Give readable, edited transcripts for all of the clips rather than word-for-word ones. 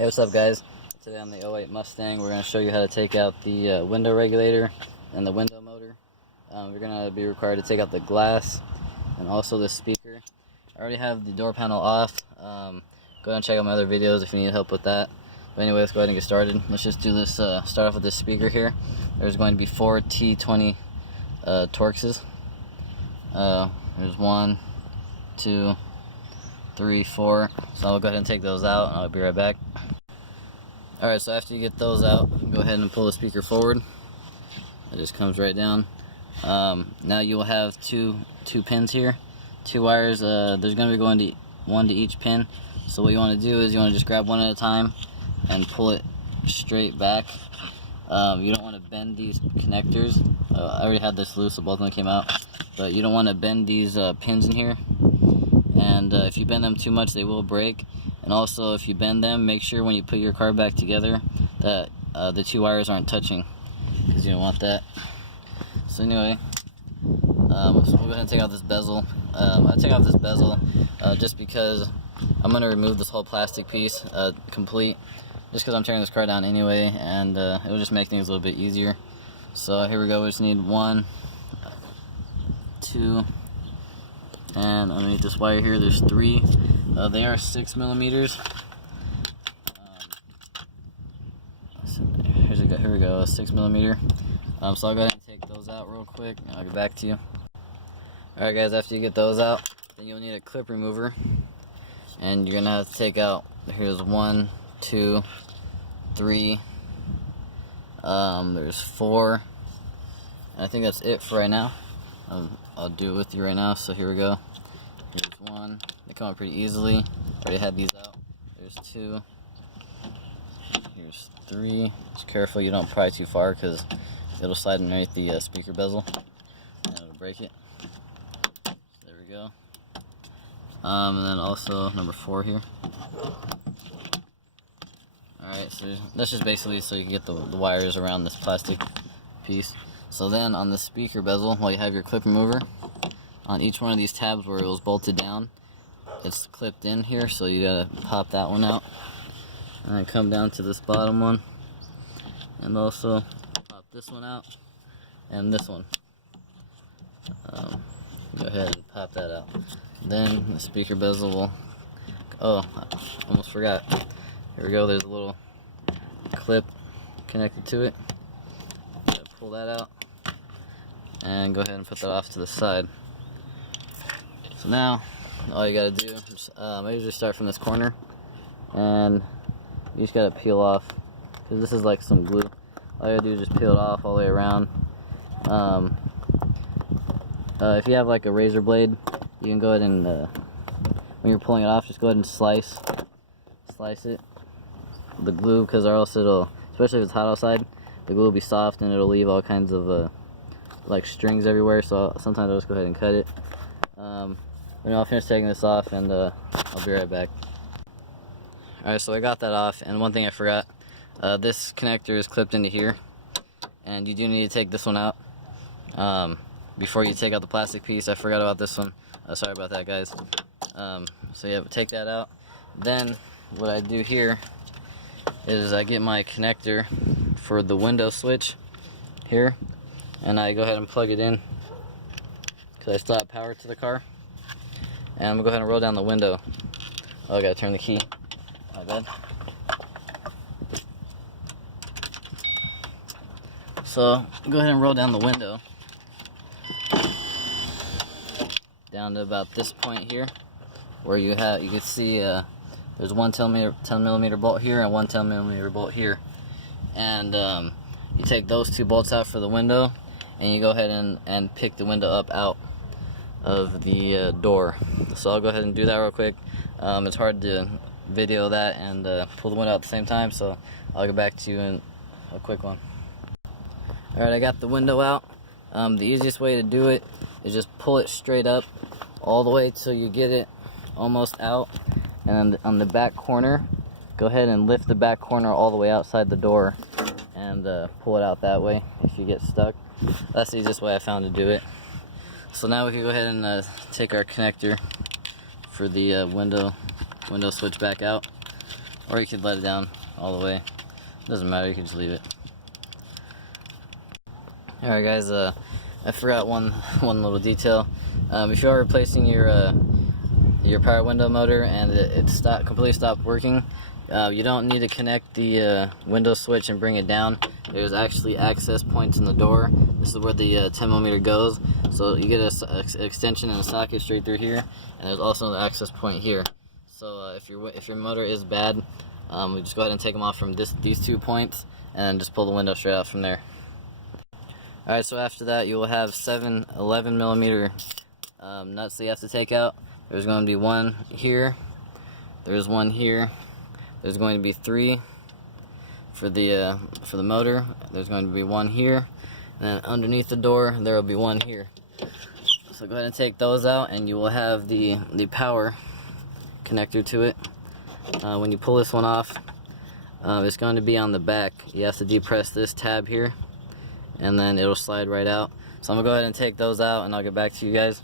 Hey, what's up guys? Today on the 08 Mustang we're going to show you how to take out the window regulator and the window motor. We're going to be required to take out the glass and also the speaker. I already have the door panel off. Go ahead and check out my other videos if you need help with that. But anyway, let's go ahead and get started. Let's just do this, start off with this speaker here. There's going to be 4 T20 Torxes. There's 1, 2, 3, 4. So I'll go ahead and take those out and I'll be right back. Alright, so after you get those out, go ahead and pull the speaker forward. It just comes right down. Now you will have two pins here, 2 wires. There's going to be going to one to each pin. So what you want to do is you want to just grab one at a time and pull it straight back. You don't want to bend these connectors. I already had this loose, so both of them came out. But you don't want to bend these pins in here. And if you bend them too much, they will break. And also, if you bend them, make sure when you put your car back together that the 2 wires aren't touching, because you don't want that. So anyway, so we'll go ahead and take out this bezel. I take off this bezel just because I'm going to remove this whole plastic piece complete, just because I'm tearing this car down anyway, and it will just make things a little bit easier. So here we go. We just need 1, 2, and underneath this wire here there's 3. They are 6 millimeters. Here we go, 6 millimeter. So I'll go ahead and take those out real quick and I'll get back to you. Alright guys, after you get those out, then you'll need a clip remover, and you're gonna have to take out, here's 1, 2, 3, there's 4, and I think that's it for right now. I'll do it with you right now. So here we go. Here's 1. They come out pretty easily. Already had these out. There's 2. Here's 3. Just careful you don't pry too far, because it'll slide underneath the speaker bezel and it'll break it. So there we go. And then also number 4 here. Alright, so that's just basically so you can get the wires around this plastic piece. So then on the speaker bezel, while you have your clip remover, on each one of these tabs where it was bolted down, it's clipped in here, so you gotta pop that one out. And then come down to this bottom one, and also pop this one out, and this one. Go ahead and pop that out. Then the speaker bezel will, oh, I almost forgot. Here we go, there's a little clip connected to it. Pull that out and go ahead and put that off to the side. So now all you gotta do is I usually start from this corner, and you just gotta peel off, because this is like some glue. All you gotta do is just peel it off all the way around. If you have like a razor blade, you can go ahead and when you're pulling it off, just go ahead and slice it, the glue, because or else it'll, especially if it's hot outside, the glue will be soft and it'll leave all kinds of like strings everywhere. So sometimes I'll just go ahead and cut it. But I'll finish taking this off, and I'll be right back. Alright, so I got that off, and one thing I forgot, this connector is clipped into here, and you do need to take this one out before you take out the plastic piece. I forgot about this one. Sorry about that, guys. So yeah, take that out. Then what I do here is I get my connector for the window switch here, and I go ahead and plug it in, because I still have power to the car. And I'm gonna go ahead and roll down the window. Oh, I gotta turn the key. My bad. So go ahead and roll down the window down to about this point here, where you can see there's one 10 millimeter bolt here and one 10 millimeter bolt here. And you take those 2 bolts out for the window, and you go ahead and pick the window up out of the door. So I'll go ahead and do that real quick. It's hard to video that and pull the window out at the same time, so I'll get back to you in a quick one. Alright, I got the window out. The easiest way to do it is just pull it straight up all the way till you get it almost out, and on the back corner, go ahead and lift the back corner all the way outside the door and pull it out that way if you get stuck. That's the easiest way I found to do it. So now we can go ahead and take our connector for the window switch back out. or you could let it down all the way. Doesn't matter, you can just leave it. Alright guys, I forgot one little detail. If you are replacing your power window motor and it completely stopped working, you don't need to connect the window switch and bring it down. There's actually access points in the door. This is where the 10mm goes. So you get an extension and a socket straight through here, and there's also an access point here. So if your motor is bad, we just go ahead and take them off from these 2 points, and just pull the window straight out from there. Alright, so after that you will have 7 11mm nuts that you have to take out. There's going to be one here, there's one here, there's going to be 3 for the motor, there's going to be one here, and then underneath the door there will be one here. So go ahead and take those out, and you will have the power connector to it. When you pull this one off, it's going to be on the back. You have to depress this tab here, and then it'll slide right out. So I'm gonna go ahead and take those out, and I'll get back to you guys.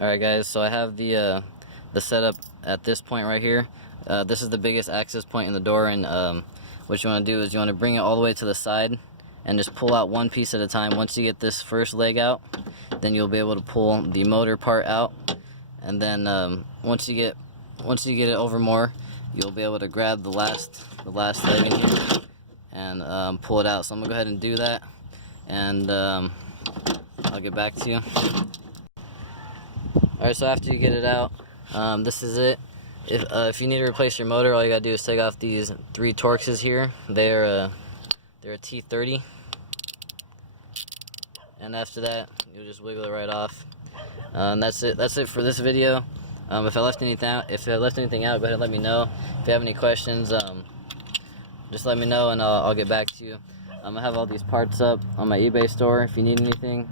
Alright guys, so I have the setup at this point right here. This is the biggest access point in the door, and what you want to do is you want to bring it all the way to the side and just pull out one piece at a time. Once you get this first leg out, then you'll be able to pull the motor part out, and then once you get it over more, you'll be able to grab the last leg in here and pull it out. So I'm gonna go ahead and do that, and I'll get back to you. Alright, so after you get it out, this is it. If you need to replace your motor, all you gotta do is take off these 3 Torxes here. They're a T30, and after that you'll just wiggle it right off. And that's it for this video. If I left anything out, go ahead and let me know. If you have any questions, just let me know, and I'll get back to you. I have all these parts up on my eBay store if you need anything.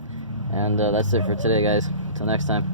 And that's it for today, guys. Until next time.